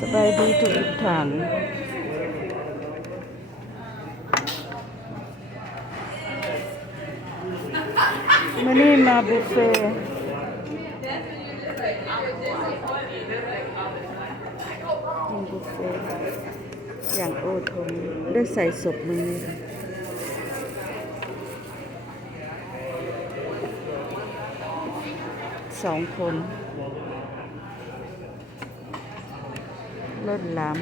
สบายดีทุกท่านมื้อนี้มาบุฟเฟ่ต์กินบุฟเฟ่ต์อย่างโอทนได้ใส่ศพมือ2 คนเลิศล้ำ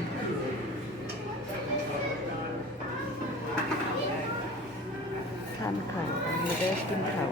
ทานข้าวไม่ได้กินข้าว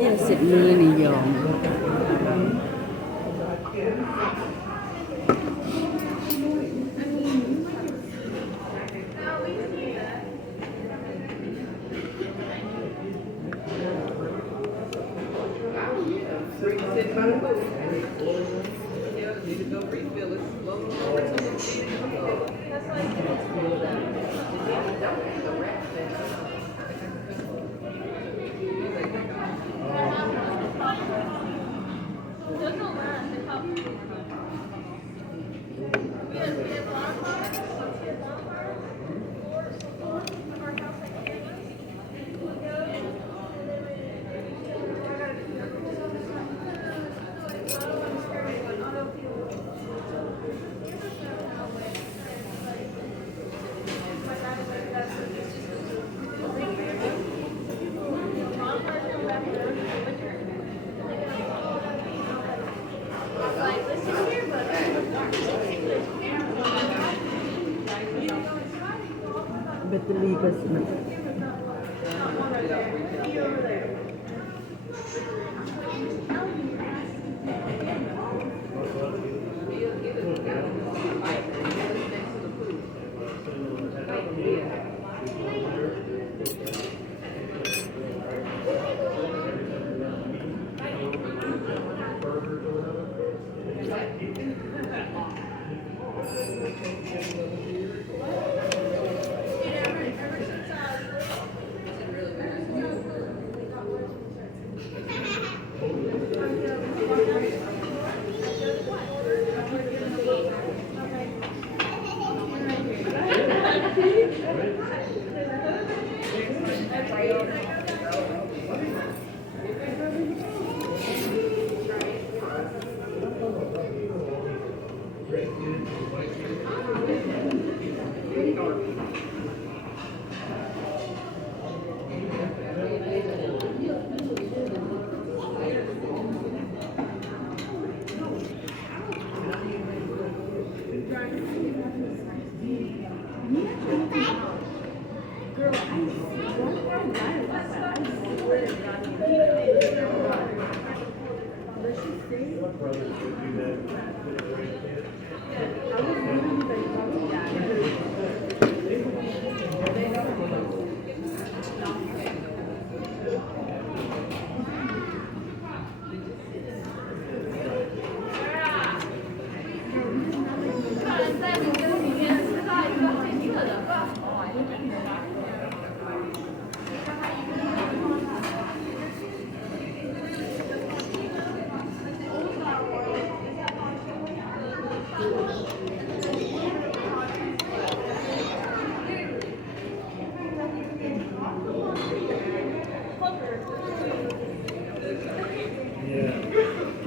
กินเสร็จมือนี่ยอมแบตเตอรี่ก็สิ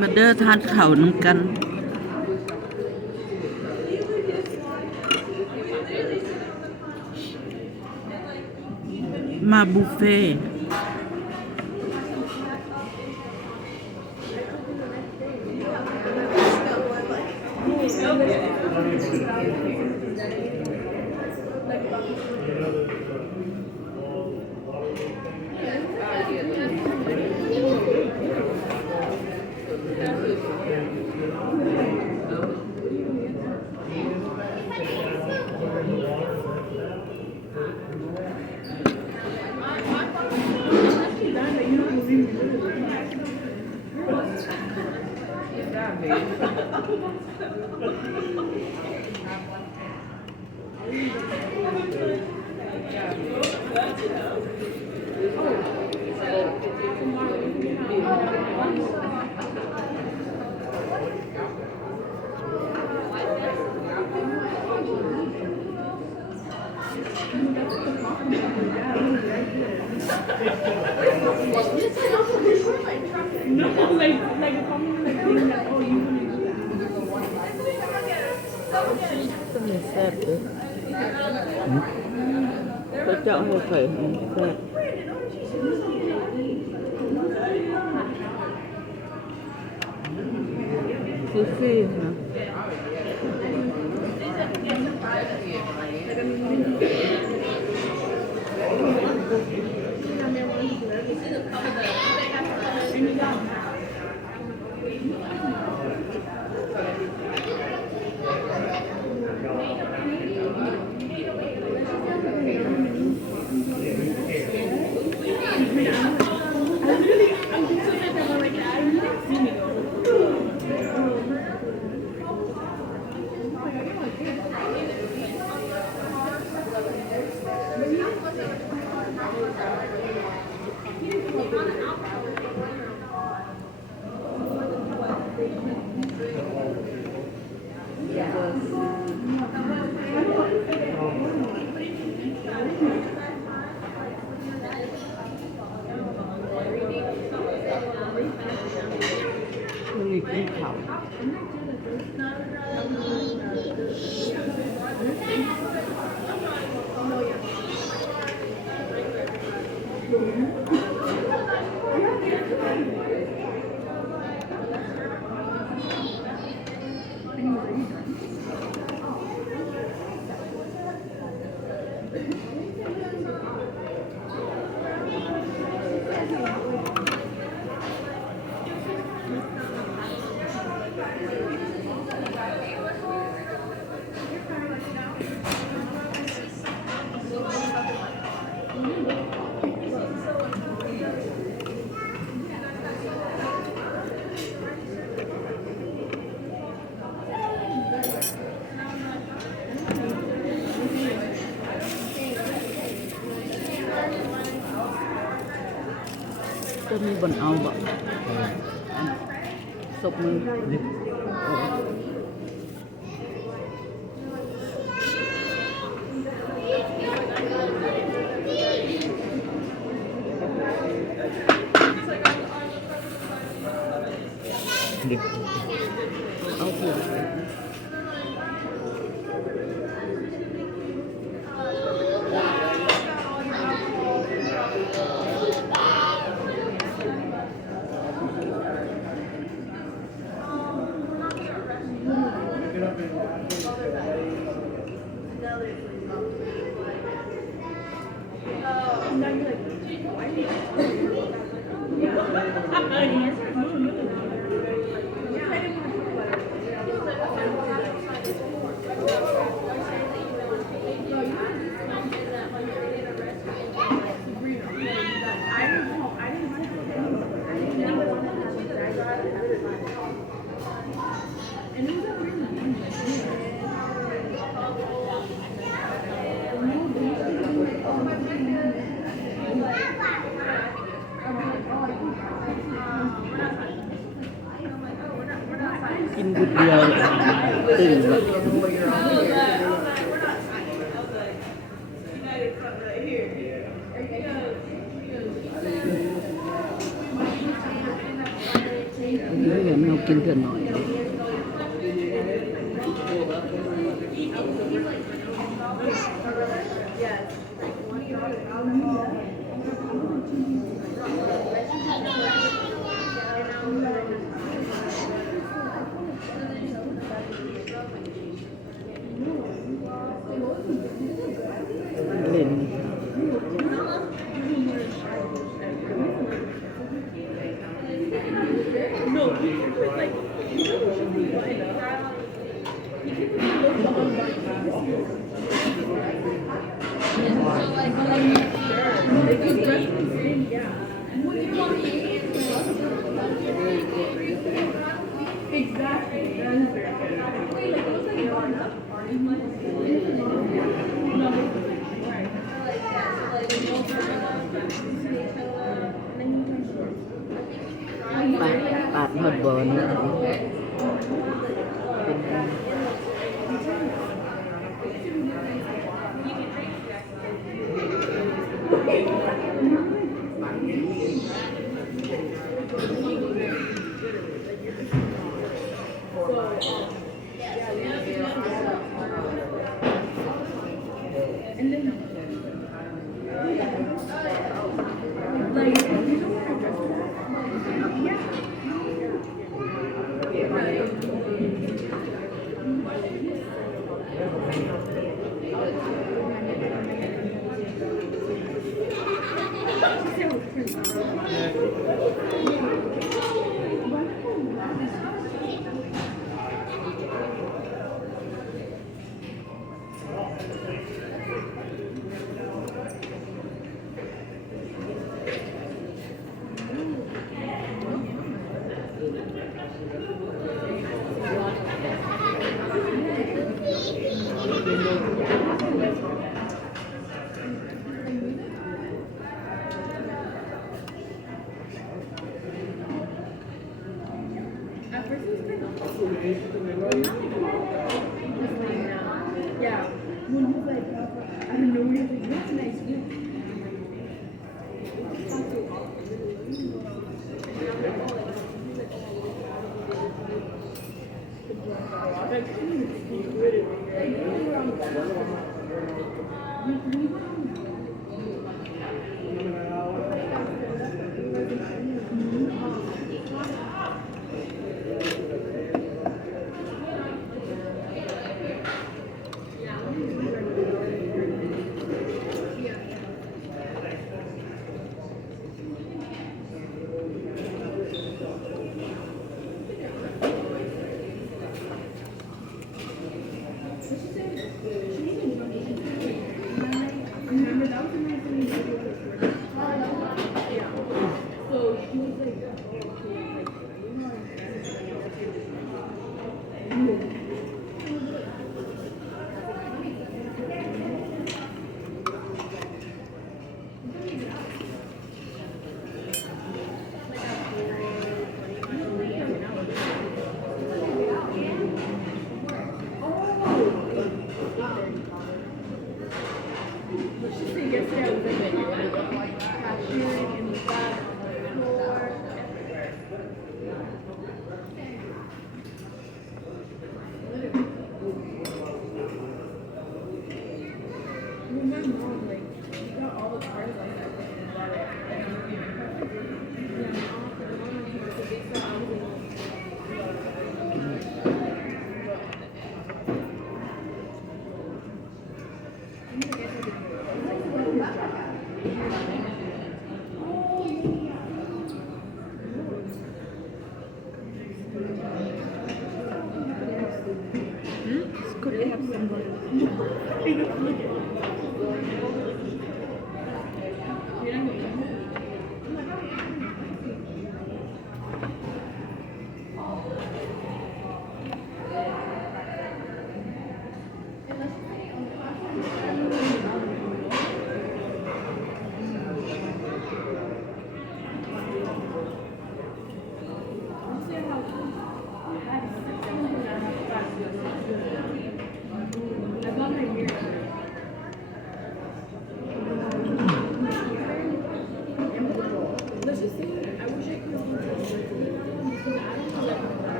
มาเด้อทานข้าวนำกันมาบุฟเฟ่ต์ ก็มีแซ่บด้วยก็เจาะให้ใส่แซ่บซูซี่นะมีกินข้าวจะมีบนเอาบ่ศพมือเอาเสียงกินบุดเดียวตื่นแบบเดี๋ยวเรากินเถอะหน่อย ปาดหอดบอนี่เป็น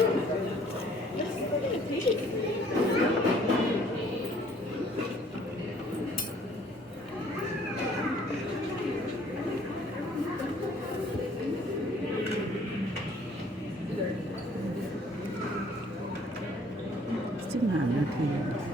15 นาที